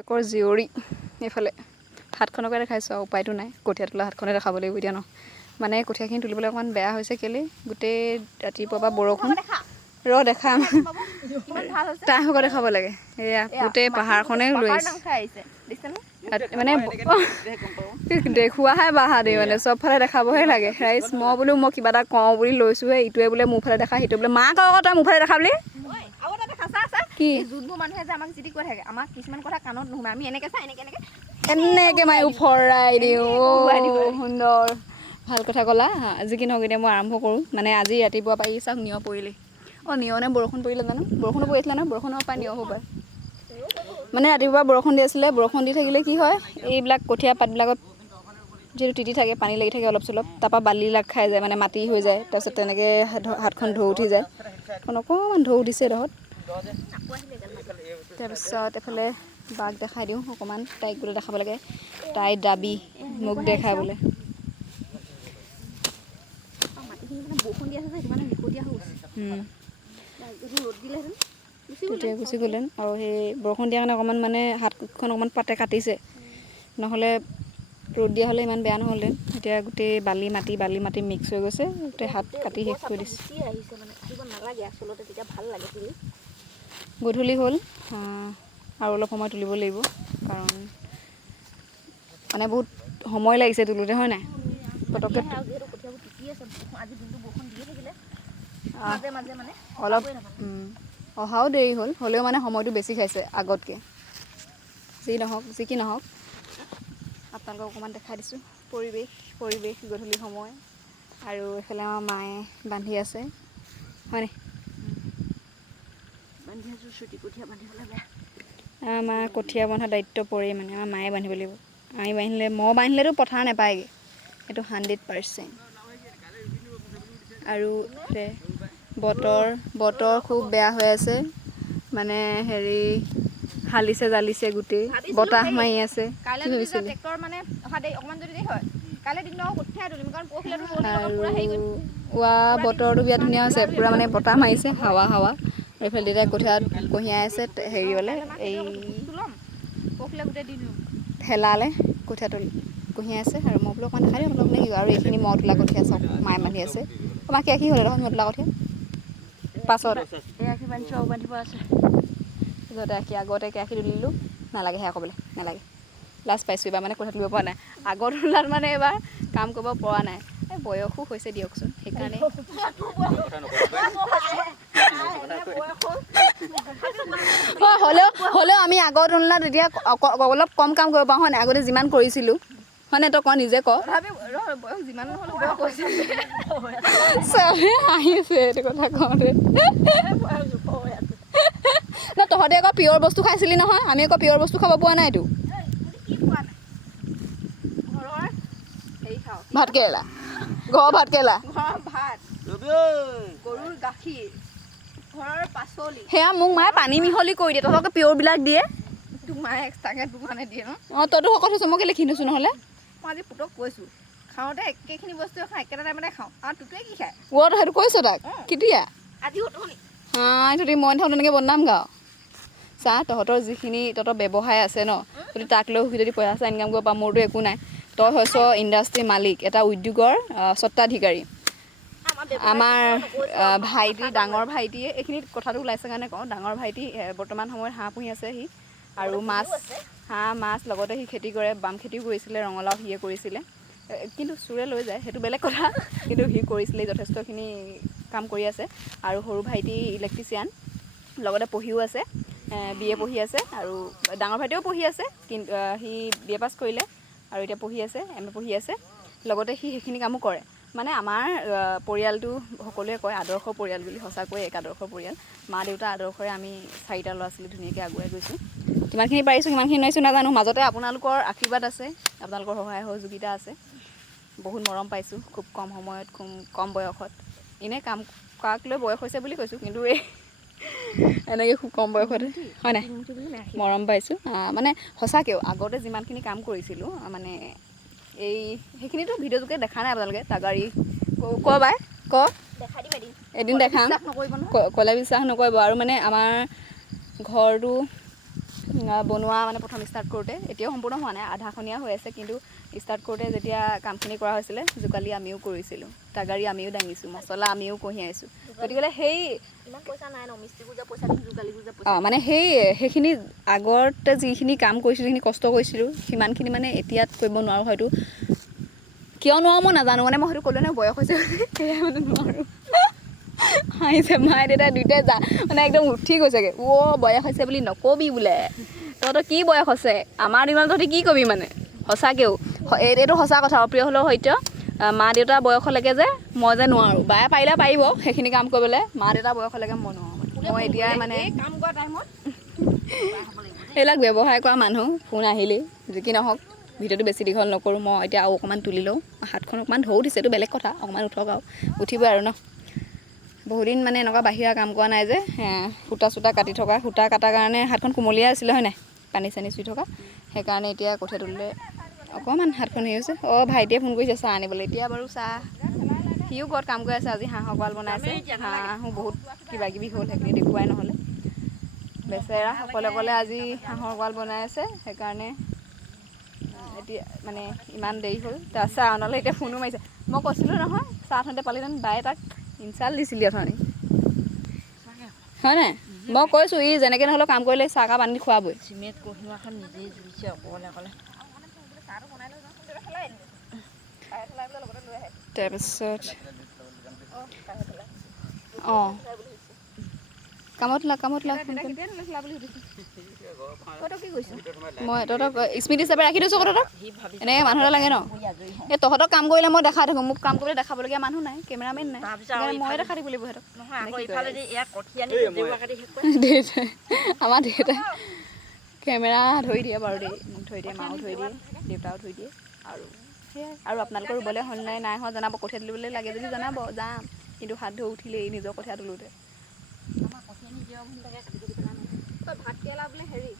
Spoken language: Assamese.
একৰ জীয়ৰী এইফালে হাতখনকে দেখাইছোঁ আৰু উপায়টো নাই কঠীয়া তোলা হাতখনে দেখাব লাগিব এতিয়া ন মানে কঠীয়াখিনি তুলিবলৈ অকণমান বেয়া হৈছে কেলৈ গোটেই ৰাতিপুৱা পৰা বৰষুণ দেখাম তাৰ হ'ব দেখাব লাগে এয়া গোটেই পাহাৰখনে লৈ মানে দেখুৱাহে বাহা দেই মানে চবফালে দেখাবহে লাগে ৰাইজ মই বোলো মই কিবা এটা কওঁ বুলি লৈছোঁহে ইটোৱে বোলে মোৰ ফালে দেখা সিটোৱে বোলে মাক আকৌ তই মোৰ ফালে দেখা বুলি কি যোনবোৰ মানুহে যে আমাক যিটি কৈ থাকে আমাক কিছুমান কথা কাণত নুশুনে আমি এনেকৈ চাই এনেকৈ মাৰি ফৰাই দিওঁ সুন্দৰ ভাল কথা ক'লা আজি কি নহওক এতিয়া মই আৰম্ভ কৰোঁ মানে আজি ৰাতিপুৱা পাৰি চাওক নিয়ৰ পৰিলেই নিয়নে বৰষুণ পৰিলে জানো বৰষুণো পৰি আছিলে নহয় বৰষুণৰ পৰা নিয়ৰ হ'ব পাৰে মানে ৰাতিপুৱা বৰষুণ দি আছিলে বৰষুণ দি থাকিলে কি হয় এইবিলাক কঠীয়া পাতবিলাকত যিহেতু তিতি থাকে পানী লাগি থাকে অলপ চলপ তাৰপৰা বালিবিলাক খাই যায় মানে মাটি হৈ যায় তাৰপিছত তেনেকৈ হাতখন ঢৌ উঠি যায় অকণমান ঢৌ উঠিছে ডোখৰত তাৰপিছত এফালে বাঘ দেখাই দিওঁ অকণমান তাইক বোলে দেখাব লাগে তাই দাবী মোক দেখাই বোলে তেতিয়া গুচি গ'লেন আৰু সেই বৰষুণ দিয়া কাৰণে অকণমান মানে হাতখন অকণমান পাতে কাটিছে নহ'লে ৰ'দ দিয়া হ'লে ইমান বেয়া নহ'লে এতিয়া গোটেই বালি মাটি মিক্স হৈ গৈছে গোটেই হাত কাটি শেষ কৰি দিছে গধূলি হ'ল আৰু অলপ সময় তুলিব লাগিব কাৰণ মানে বহুত সময় লাগিছে তোলোতে হয় নাই পটককৈ অলপ অহাও দেৰি হ'ল হ'লেও মানে সময়টো বেছি খাইছে আগতকৈ যি কি নহওক আপোনালোকক অকণমান দেখাই দিছোঁ পৰিৱেশ গধূলি সময় আৰু এইফালে আমাৰ মায়ে বান্ধি আছে হয়নে আমাৰ কঠীয়া বন্ধা দায়িত্ব পৰেই মানে আমাৰ মায়ে বান্ধিব লাগিব আমি বান্ধিলেতো পথাৰ নাপায়গৈ সেইটো 100% আৰু বতৰ খুব বেয়া হৈ আছে মানে হেৰি হালিছে জালিছে গোটেই বতাহ মাৰি আছে আৰু বতৰটো বিৰাট ধুনীয়া হৈছে পূৰা মানে বতাহ মাৰিছে হাৱা এইফালে দেউতাই কঠীয়া কঢ়িয়াই আছে হেৰিয়লৈ এই ঠেলালে কঠীয়া কঢ়িয়াই আছে আৰু মই বোলো অকণমান দেখাই দিওঁ অলপ নেকি আৰু এইখিনি মই তোলা কঠীয়া চাওক মায়ে বান্ধি আছে আমাৰ কেৰাখী হ'লে দেখোন মই তোলা কঠীয়া পাছত বান্ধিব আছে আগতে কেৰাখী তুলিলোঁ নালাগে সেয়া ক'বলৈ নালাগে লাজ পাইছোঁ এইবাৰ মানে কঠীয়া তুলিব পৰা নাই আগৰ তুলাত মানে এইবাৰ কাম কৰিব পৰা নাই এই বয়সো হৈছে দিয়কচোন সেইকাৰণে হ'লেও আমি আগৰ তুলনাত এতিয়া অলপ কম কাম কৰিব পাৰোঁ হয় নাই আগতে যিমান কৰিছিলোঁ হয় নাই তই ক নিজে ক আহিছে এইটো কথা কওঁতে তহঁতে আকৌ পিয়ৰ বস্তু খাইছিলি নহয় আমি আকৌ পিয়ৰ বস্তু খাব পোৱা নাইতো ভাতকেৰেলা ঘৰৰ ভাতকেৰেলা গৰুৰ গাখীৰ ঘৰৰ পাচলি সেয়া মোক মায়ে পানী মিহলি কৰি দিয়ে তহঁতকে পিয়ৰবিলাক দিয়ে তোক মায়ে এক্সট্ৰাকৈ দোকানে দিয়ে ন তইতো সকলো চমকে লিখি দিছোঁ নহ'লে মই আজি পুতক কৈছোঁ খাওঁতে একেখিনি বস্তুৱে খাওঁ একেটা টাইমতে খাওঁ আৰু তোকে কি খায় সেইটো কৈছোঁ তাক কেতিয়া আজি যদি মই থাকোঁ তেনেকৈ বদনাম গাওঁ চা তহঁতৰ যিখিনি তহঁতৰ ব্যৱসায় আছে ন যদি তাক লৈ যদি পইচা ইনকাম কৰিব পাৰ মোৰতো একো নাই তই হৈছ ইণ্ডাষ্ট্ৰীৰ মালিক এটা উদ্যোগৰ স্বত্বাধিকাৰী আমাৰ ভাইটি ডাঙৰ ভাইটিয়ে এইখিনিত কথাটো ওলাইছে কাৰণে কওঁ ডাঙৰ ভাইটি বৰ্তমান সময়ত হাঁহ পুহি আছে সি আৰু মাছ লগতে সি খেতি কৰে বাম খেতিও কৰিছিলে ৰঙালাও সিয়ে কৰিছিলে কিন্তু চোৰে লৈ যায় সেইটো বেলেগ কথা কিন্তু সি কৰিছিলে যথেষ্টখিনি কাম কৰি আছে আৰু সৰু ভাইটি ইলেক্ট্ৰিচিয়ান লগতে পঢ়িও আছে BA পঢ়ি আছে আৰু ডাঙৰ ভাইটিও পঢ়ি আছে কিন্তু সি BA পাছ কৰিলে আৰু এতিয়া পঢ়ি আছে MA পঢ়ি আছে লগতে সি সেইখিনি কামো কৰে মানে আমাৰ পৰিয়ালটো সকলোৱে কয় আদৰ্শ পৰিয়াল বুলি সঁচাকৈ এক আদৰ্শ পৰিয়াল মা দেউতা আদৰ্শৰে আমি 4টা ল'ৰা ছোৱালী ধুনীয়াকৈ আগুৱাই গৈছোঁ কিমানখিনি পাৰিছোঁ কিমানখিনি নোৱাৰিছোঁ নাজানো মাজতে আপোনালোকৰ আশীৰ্বাদ আছে আপোনালোকৰ সহায় সহযোগিতা আছে বহুত মৰম পাইছোঁ খুব কম সময়ত খুব কম বয়সত এনেই কাম কাক লৈ বয়স হৈছে বুলি কৈছোঁ কিন্তু এই এনেকৈ খুব কম বয়সতে হয় নাই মৰম পাইছোঁ মানে সঁচাকৈও আগতে যিমানখিনি কাম কৰিছিলোঁ মানে সেইখিনিতো ভিডিঅ' যোগে দেখা নাই আপোনালোকে টাগাৰী ক বাই ক এদিন দেখাম ক'লে বিশ্বাস নকৰিব আৰু মানে আমাৰ ঘৰটো বনোৱা মানে প্ৰথম ষ্টাৰ্ট কৰোঁতে এতিয়াও সম্পূৰ্ণ হোৱা নাই, আধাখনীয়া হৈ আছে, কিন্তু ষ্টাৰ্ট কৰোঁতে যেতিয়া কামখিনি কৰা হৈছিলে জোকালি আমিও কৰিছিলোঁ, টাগাৰি আমিও দাঙিছোঁ, মছলা আমিও কঢ়িয়াইছোঁ। গতিকে সেই ইমান পইচা নাই ন, মিস্ত্ৰীবোৰ যে পইচা দিম, জোকালিবোৰ যে পইচা মানে সেইখিনি আগতে যিখিনি কাম কৰিছিলোঁ, যিখিনি কষ্ট কৰিছিলোঁ, সিমানখিনি মানে এতিয়াত কৰিব নোৱাৰোঁ হয়তো। কিয় নোৱাৰোঁ মই নাজানো, মানে মই হয়তো ক'লোঁ নহয় বয়স হৈছে সেয়াই মানে নোৱাৰোঁ। হাঁহিছে মায়ে দেউতাই দুয়োটাই মানে একদম উঠি গৈছেগৈ, বয়স হৈছে বুলি নকবি বোলে, তহঁতৰ কি বয়স হৈছে, আমাৰ দিনত তহঁতি কি কবি মানে। সঁচাকৈও এইটো সঁচা কথা, অপ্ৰিয় হ'লেও সত্য। মা দেউতাৰ বয়সলৈকে যে মই যে নোৱাৰোঁ, বায়ে পাৰিলে পাৰিব সেইখিনি কাম কৰিবলৈ, মা দেউতাৰ বয়সলৈকে মই নোৱাৰোঁ। মই এতিয়া মানে কাম কৰা টাইমত এইবিলাক ব্যৱসায় কৰা মানুহ, ফোন আহিলেই যি কি নহওক ভিডিঅ'টো বেছি দীঘল নকৰোঁ। মই এতিয়া আৰু অকণমান তুলি লওঁ, হাতখন অকণমান ঢৌ দিছে, এইটো বেলেগ কথা, অকণমান উঠক আৰু উঠিবই আৰু ন। বহুদিন মানে এনেকুৱা বাহিৰা কাম কৰা নাই যে, সূতা চূতা কাটি থকা, সূতা কটাৰ কাৰণে হাতখন কুমলীয়া আছিলে হয় নাই, পানী চানী চুই থকা, সেইকাৰণে এতিয়া কঠীয়া তুলিলে অকণমান হাতখন হেৰি হৈছে। ভাইটিয়ে ফোন কৰিছে চাহ আনিবলৈ, এতিয়া বাৰু চাহ সিও ঘৰত কাম কৰি আছে, আজি হাঁহৰ গঁৰাল বনাইছে, হাঁহো বহুত কিবা কিবি হ'ল, সেইখিনি দেখুৱাই নহ'লে। বেচেৰা অকলে অকলে আজি হাঁহৰ গঁৰাল বনাই আছে, সেইকাৰণে এতিয়া মানে ইমান দেৰি হ'ল। তাৰ চাহ অনালে এতিয়া ফোনো মাৰিছে, মই কৈছিলোঁ নহয় চাহ আহোঁতে পালিহেঁতেন, বায়ে তাক ইনচাল্ট দিছিলি অথনি হয় নাই। মই কৈছোঁ ই যেনেকৈ নহ'লেও কাম কৰিলে চাহকাপ আনি খুৱাবই। চিমেণ্ট কঢ়িওৱাখন নিজেই জুইছে অকলে অকলে। তাৰপিছত অঁ কামত লাগ মই তহঁতক স্মৃতি হিচাপে ৰাখি থৈছোঁ আকৌ তহঁতক, এনেকৈ মানুহ এটা লাগে ন। এই তহঁতক কাম কৰিলে মই দেখাই থাকোঁ, মোক কাম কৰিলে দেখাবলগীয়া মানুহ নাই, কেমেৰামেন নাই, মই দেখাই থাকিব লাগিব সিহঁতক। আমাৰ দেউতাই কেমেৰা ধৰি দিয়ে বাৰু দেই, মোক ধৰি দিয়ে, মাও ধৰি দিয়ে, দেউতাও ধৰি দিয়ে। আৰু সেয়াই, আৰু আপোনালোকৰ ৰুবলৈ হ'ল নাই হোৱা জনাব, কঠীয়া তুলিবলৈ লাগে যদি জনাব, যাম। কিন্তু হাত ধৰি উঠিলেই নিজৰ কঠীয়া তোলোতে। ভাত কেৰেলা বোলে হেৰি